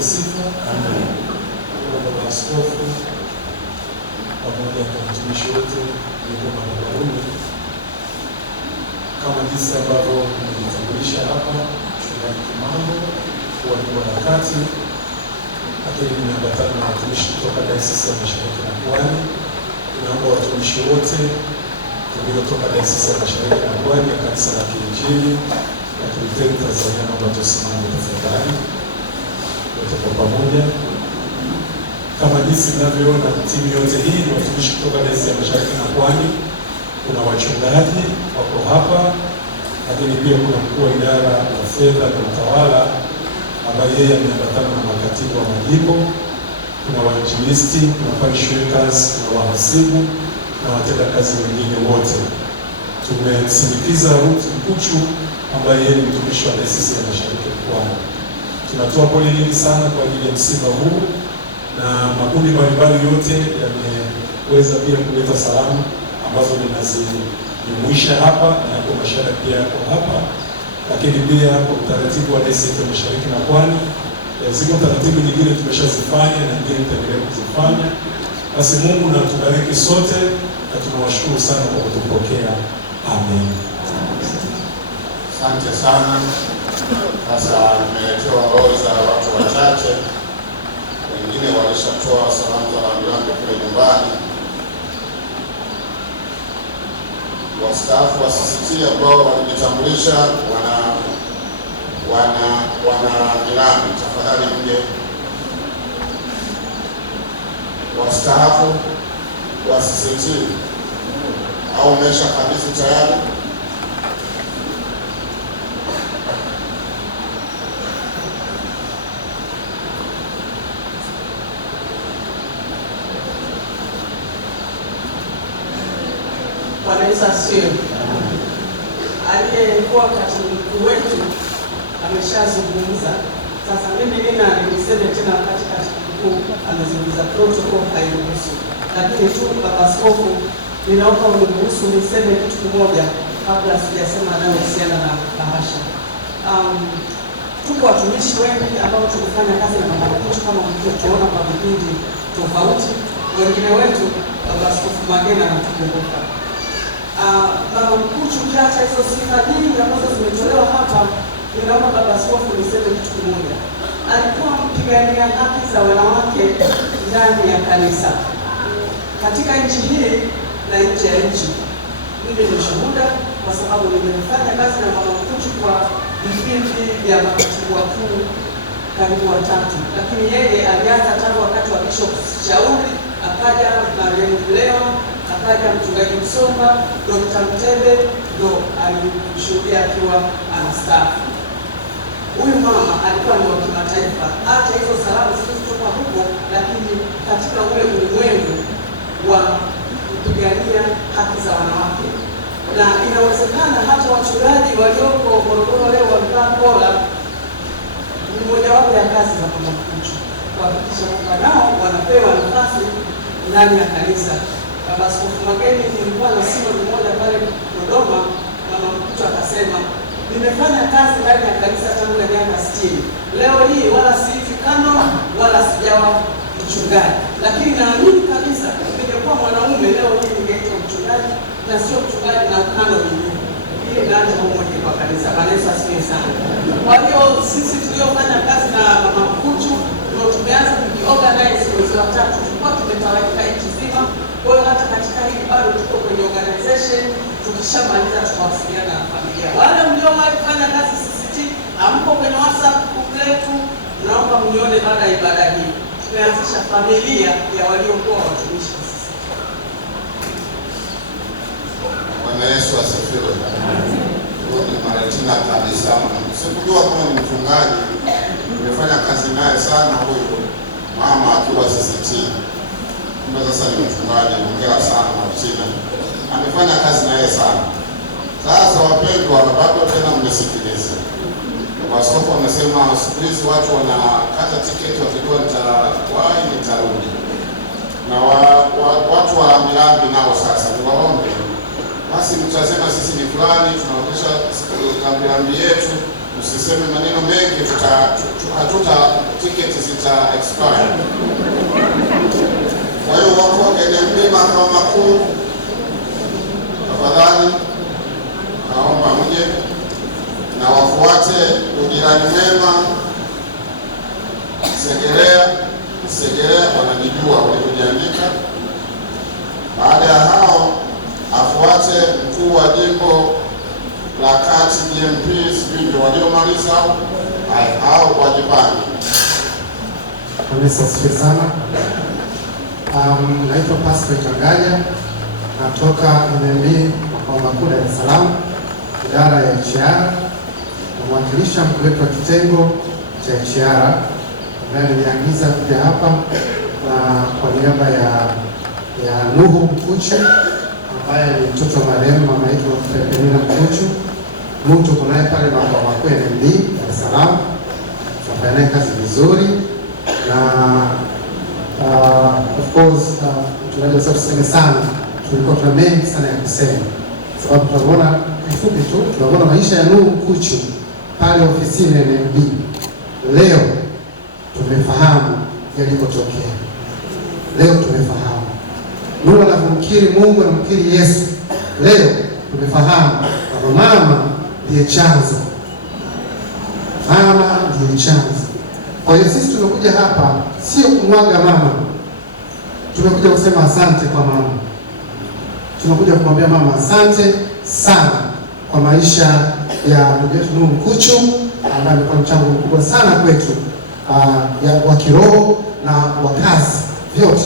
apewe sifa. Amen. Baba Askofu pamoja na watumishi wote wa madhabahuni, kama jinsi ambavyo nimetambulisha hapa, Mchungaji Kimambo wa jimbo la Kati, lakini nimeambatana na watumishi kutoka Dayosisi ya Mashariki na Pwani. Tunaomba watumishi wote tuliotoka Dayosisi ya Mashariki na Pwani ya Kanisa la Kiinjili na Kilutheri Tanzania, naomba tusimame tafadhali wote kwa pamoja. Kama jinsi mnavyoona, timu yote hii ni watumishi kutoka Dayosisi ya Mashariki na Pwani. Kuna wachungaji wako hapa, lakini pia kuna mkuu wa idara ya fedha na utawala ambaye yeye ameambatana na makatibu wa majimbo. Kuna wainjilisti, kuna parish workers, kuna wahasibu na watenda kazi wengine wote. Tumemsindikiza Ruth Mkuchu ambaye yeye ni mtumishi wa Dayosisi ya Mashariki na Pwani. Tunatoa pole nyingi sana kwa ajili ya msiba huu, na makundi mbalimbali yote yameweza pia kuleta salamu ambazo ninazijumuisha hapa, na kwa mashahada pia yako hapa. Lakini pia kwa utaratibu wa Dayosisi ya Mashariki na Pwani, ziko taratibu nyingine tumeshazifanya na nyingine tutaendelea kuzifanya. Basi Mungu na tubariki sote, na tunawashukuru sana kwa kutupokea. Amen. Asante sana. Sasa nimeletewa orodha ya watu wachache, wengine walishatoa salamu za rambirambi kule nyumbani. Wastaafu wa CCT ambao walijitambulisha wana rambirambi, tafadhali mje. Wastaafu wa CCT au umesha kabisa tayari? Bwana Yesu asifiwe. Aliyekuwa katibu mkuu wetu ameshazungumza. Sasa mimi niseme tena, wakati katibu mkuu amezungumza, protocol hairuhusu, lakini tu Baba Askofu, ninaomba uniruhusu niseme kitu kimoja kabla sijasema nayohusiana na bahasha. Tuko watumishi wengi ambao tulifanya kazi na Mama Mkuchu kama mlivyotuona kwa vipindi tofauti. Wengine wetu Baba Askofu Magena anatukumbuka. Mama Mkuchu, ukiacha hizo sifa nyingi ambazo zimetolewa hapa, ninaomba Baba Askofu niseme kitu kimoja. Alikuwa mpigania haki za wanawake ndani ya kanisa, katika nchi hii na nje ya nchi. Mimi ni shuhuda, kwa sababu nimefanya kazi na Mama Mkuchu kwa vipindi vya makatibu wakuu karibu 3, lakini yeye alianza tangu wakati wa Bishop Shauri, akaja Mariam Leo, akaja Mchungaji Msomba, Dr. Mtebe ndo alishuhudia akiwa anastaafu. Huyu mama alikuwa ni wa kimataifa, hata hizo salamu zilizotoka huko, lakini katika ule ulimwengu wa kupigania haki za wanawake. Na inawezekana hata wachungaji walioko Morogoro leo wamevaa kola. Ni mojawapo ya kazi za Mama Mkuchu kuhakikisha kwamba nao wanapewa nafasi ndani ya kanisa. Baba Askofu Mageni, nilikuwa na simu mmoja pale Dodoma, Mama Mkuchu akasema, nimefanya kazi ndani ya kanisa tangu ya miaka 60. Leo hii wala siifi kano wala sijawa mchungaji, lakini naamini kabisa ningekuwa mwanaume leo hii ningeitwa mchungaji na sio mchungaji na ukano mwenyewe. Ile ndio umoja wa kanisa. Bwana Yesu asifiwe sana. Kwa hiyo sisi tuliofanya kazi na Mama Mkuchu ndio tumeanza kujiorganize mwezi wa 3, tulikuwa tumetawanyika nchi nzima. Kwa hiyo hata katika hili bado tuko kwenye organization, tukishamaliza tutawasiliana na familia. Wale mliowahi kufanya kazi CCT, amko kwenye WhatsApp group letu, naomba mnione baada ya ibada hii. Tumeanzisha familia ya waliokuwa watumishi wa CCT. Bwana Yesu asifiwe. Huyu ni Martina kabisa. Sikujua kama ni mchungaji. Nimefanya kazi naye sana huyu mama akiwa CCT. Kumbe sasa ni mchungaji. Hongera sana Martina. Amefanya kazi naye sana. Sasa wapendwa, bado tena mmesikiliza. Askofu amesema siku hizi watu wanakata tiketi wakijua nitawahi nitarudi. Na watu wa rambirambi nao sasa niwaombe. Basi mtasema sisi ni fulani, tunaonyesha rambirambi yetu, Usiseme maneno mengi, tiketi zita expire. Kwa hiyo wako NMB makao makuu, tafadhali naomba mje na wafuate ujirani mwema Segerea wananijua walivyojiandika. Baada ya hao afuate mkuu wa jimbo la kati DMP, sijui ndio waliomaliza hao wajipange. Asifiwe sana. Naitwa Pastor Changanya, natoka NMB makao makuu Dar es Salaam, idara ya HR, namwakilisha mkuu wetu wa kitengo cha HR ambaye niliagiza kuja hapa na kwa niaba ya Nuhu Mkuchu ambaye ni mtoto wa marehemu mama yetu Penina Mkuchu. Nuhu tuko naye pale makao makuu NMB Dar es Salaam, tunafanya naye kazi vizuri na of course tunaweza sasa tuseme sana, tulikuwa tuna mengi sana ya kusema, sababu tunaona kifupi tu, tunaona maisha ya Nuhu Mkuchu pale ofisini ya NMB. Leo tumefahamu yalikotokea. Leo tumefahamu Nuhu anamkiri Mungu, anamkiri Yesu. Leo tumefahamu kwamba mama ndiye chanzo, mama ndiye chanzo. Kwa hiyo sisi tumekuja hapa sio kumwaga mama, tumekuja kusema asante kwa mama. Tumekuja kumwambia mama asante sana kwa maisha ya ndugu yetu Nuhu Mkuchu ambaye amekuwa mchango mkubwa sana kwetu wa kiroho na wa kazi vyote.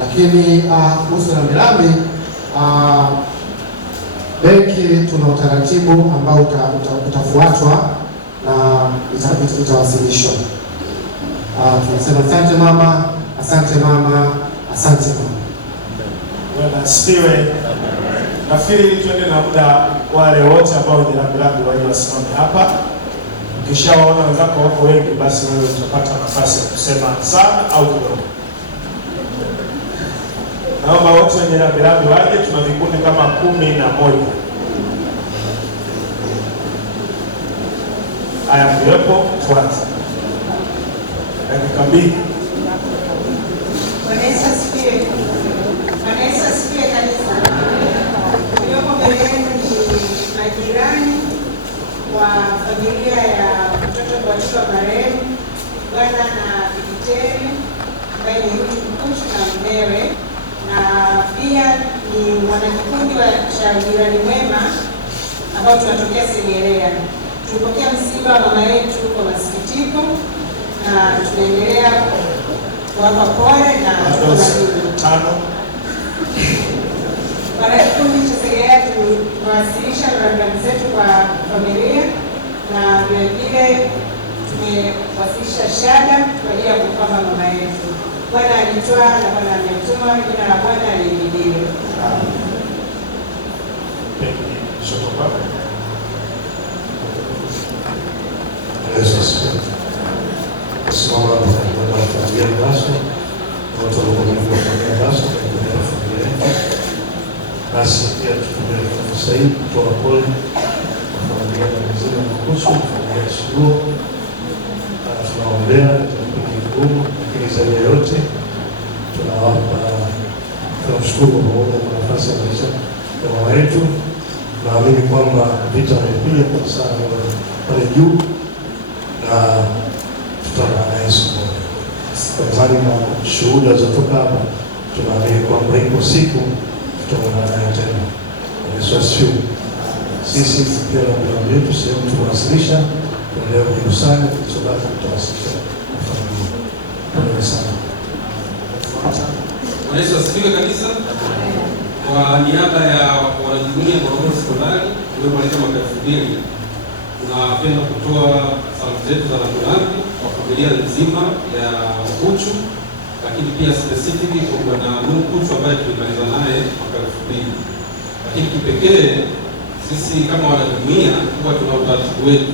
Lakini kuhusu rambirambi, benki tuna utaratibu ambao utafuatwa na itawasilishwa. Tunasema asante mama, asante mama, asante mama. Bwana asifiwe. Nafikiri tuende na muda, wale wote ambao ni rambirambi waje wasimame hapa. Ukishawaona wenzako wako wengi, basi wewe utapata nafasi ya kusema sana au kidogo. Naomba wote wenye rambirambi waje, tuna vikundi kama 11. Haya, mkiwepo tuanze. Dakika 2. Bwana Yesu asifiwe. Bwana Yesu asifiwe kanisa. Tulioko mbele yenu ni majirani wa familia ya mtoto wa marehemu Bwana na Bikiteri ambaye ni Nuhu Mkuchu na mmewe, na pia ni mwanakikundi cha jirani mwema ambao tunatokea Segerea. Tulipokea msiba wa mama yetu kwa masikitiko na tunaendelea kuwapa pole na tano. Baada ya kikundi cha Segerea tunawasilisha rambirambi zetu kwa familia na vilevile tumewasilisha shada kwa ajili ya kupamba mama yetu. Bwana alitoa na Bwana ametuma, jina la Bwana lihimidiwe. Yesu asifiwe. Simama hapo kwa familia rasmi, watu waliokuwa familia rasmi na familia yetu. Basi pia tunaendelea kufanya sahihi kutoa pole kwa familia nzima ya Mkuchu, familia ya Shiguo. Tunaombea kipindi kigumu, lakini zaidi ya yote tunamshukuru pamoja kwa nafasi ya maisha ya mama yetu. Naamini kwamba vita imepiga kwa sana pale juu na tutaona naye siku moja. Kwa imani na shuhuda zilizotoka hapa, tunaamini kwamba iko siku tutaona naye tena. Yesu asifiwe. Sisi pia na mama yetu sehemu tunawasilisha, tunaendelea kukusanya kilichobaki tutawasilisha kwa familia. Pole sana. Yesu asifiwe kanisa. Kwa niaba ya wanajumuiya Morogoro Sekondari tuliomaliza mwaka 2000, tunapenda kutoa salamu zetu za rambirambi kwa familia nzima ya Mkuchu, lakini pia specific kwa Bwana Nuhu Mkuchu ambaye tulimaliza naye mwaka 2000. Lakini kipekee sisi kama wanajumuiya huwa tuna utaratibu wetu.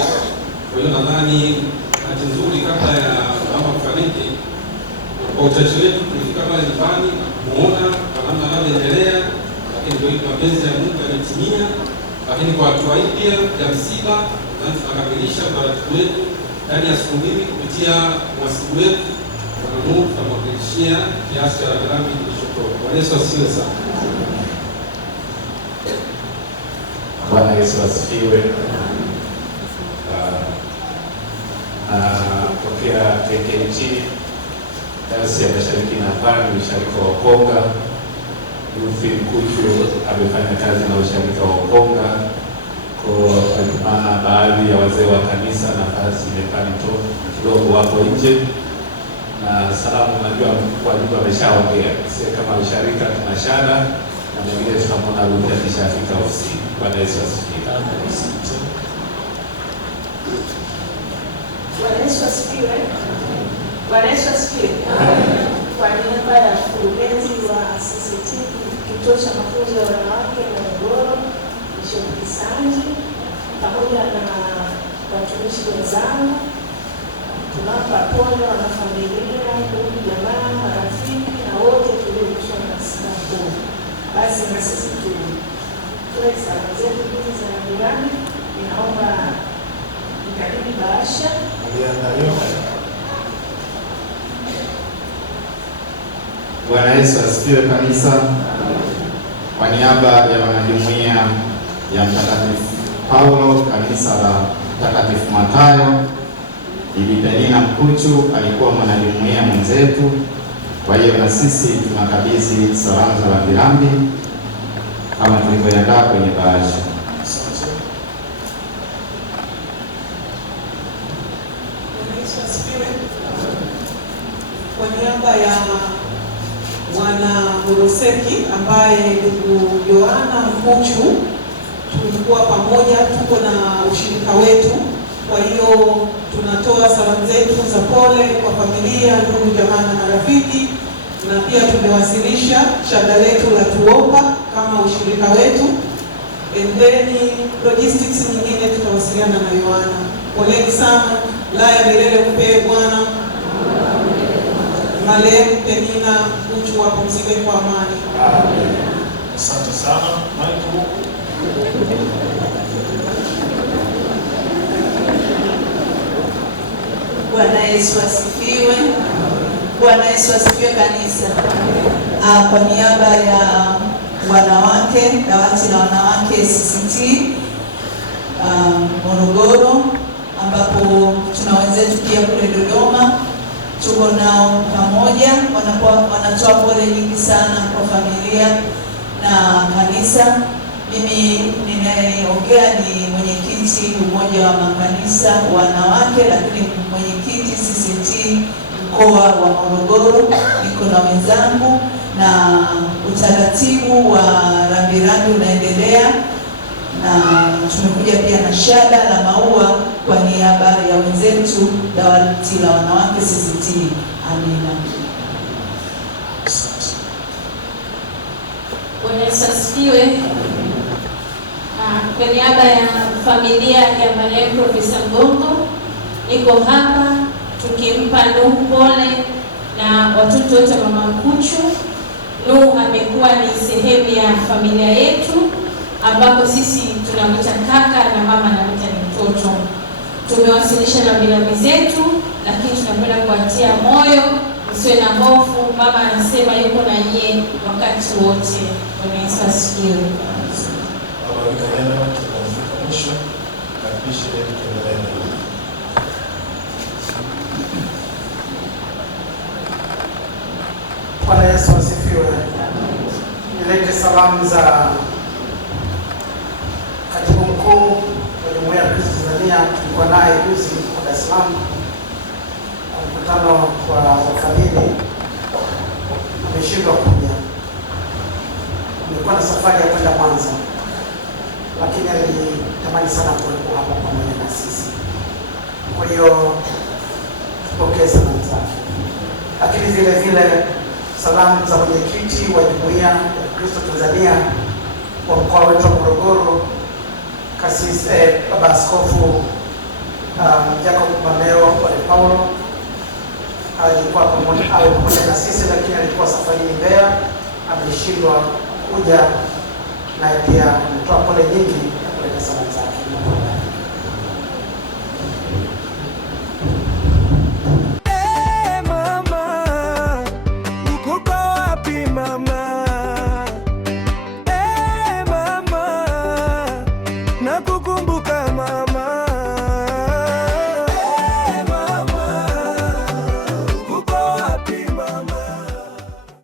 Kwa hiyo nadhani bahati nzuri kabla ya mama kufariki, kwa uchache wetu tulifika pale nyumbani na kumuona kwa namna anavyoendelea, lakini ndio mapenzi ya Mungu yametimia. Lakini kwa hatua hii pia ya msiba na tunakamilisha utaratibu wetu ndani ya siku mbili kupitia mhasibu wetu Bwana Nuhu, tutamwakilishia kiasi cha rambirambi kilichotoka. Bwana Yesu asifiwe sana. Bwana Yesu asifiwe. Napokea KKT Dayosisi ya Mashariki na Pwani, usharika wa Ukonga. Rufi Mkuchu amefanya kazi na usharika wa Ukonga, kwa maana baadhi ya wazee wa kanisa nafasi imepani tu kidogo wapo nje, na salamu najua kwa nyumba ameshaongea, sio kama usharika tuna shada na mwingine tunamwona Rufi akishafika ofisini. Bwana Yesu asifiwe. Bwana Yesu asifiwe. Bwana Yesu asifiwe. Kwa niaba ya mkurugenzi wa CCT kituo cha mafunzo ya wanawake Morogoro, Bishop Kisanji, pamoja na watumishi wenzangu, tunawapa pole wanafamilia, ndugu, jamaa, marafiki na wote tuliokuwa na msiba huu. Basi na sisi tutoe salamu zetu hizi za rambirambi. Ninaomba nikabidhi bahasha. Bwana Yesu asifiwe kanisa. Kwa niaba ya wanajumuiya ya Mtakatifu Paulo kanisa la Mtakatifu Mathayo, Bibi Penina Mkuchu alikuwa mwanajumuiya mwenzetu. Kwa hiyo na sisi tunakabidhi salamu za rambirambi kama tulivyoandaa kwenye bahasha. Kwa niaba ya wana Moroseki ambaye ndugu Yohana Mkuchu tulikuwa pamoja, tuko na ushirika wetu. Kwa hiyo tunatoa salamu zetu za pole kwa familia, ndugu, jamaa na marafiki, na pia tumewasilisha shada letu la tuomba kama ushirika wetu. And then logistics nyingine tutawasiliana na Yohana. Poleni sana, la ya milele kupee Bwana. Marehemu Penina Mkuchu wapumzike kwa amani. Asante sana. Bwana Yesu asifiwe. Bwana Yesu asifiwe kanisa. Kwa niaba ya wanawake, dawati la wanawake CCT Morogoro, ambapo tuna wenzetu pia kule Dodoma, tuko nao pamoja, wanatoa pole nyingi sana kwa familia na kanisa. Mimi ninayeongea ni mwenyekiti umoja wa makanisa wanawake, lakini mwenyekiti CCT mkoa wa Morogoro. Niko na wenzangu na utaratibu wa rambirambi unaendelea, na tumekuja pia na shada la maua kwa niaba ya wenzetu dawati la wanawake CCT. Amina. Bwana Yesu asifiwe. Kwa niaba ya familia ya marehemu Profesa Ngongo, niko hapa tukimpa Nuhu pole na watoto wote wa Mama Mkuchu. Nuhu amekuwa ni sehemu ya familia yetu, ambapo sisi tunamwita kaka na mama anamwita ni mtoto. Tumewasilisha rambirambi zetu, lakini tunapenda kuwatia moyo, msiwe na hofu. Mama anasema yuko na nyie wakati wote. Bwana Yesu asifiwe. Bwana Yesu asifiwe. Nilete salamu za katibu mkuu wa Jumuiya ya Kristo Tanzania. Tulikuwa naye juzi kwa Dar es Salaam kwa mkutano wa wakabili, ameshindwa kuja. Nilikuwa na safari ya kwenda Mwanza, lakini alitamani sana kuwepo hapa pamoja na sisi. Kwa hiyo tupokee salamu zake, lakini vile vile salamu za mwenyekiti wa Jumuiya ya Kristo Tanzania wa mkoa wetu wa Morogoro, Kasisi Baba Askofu Jacob Mameo Ole Paulo. Alikuwa pamoja na sisi, lakini alikuwa safarini Mbeya, ameshindwa kuja, naye pia ametoa pole nyingi na kuleta salamu zake.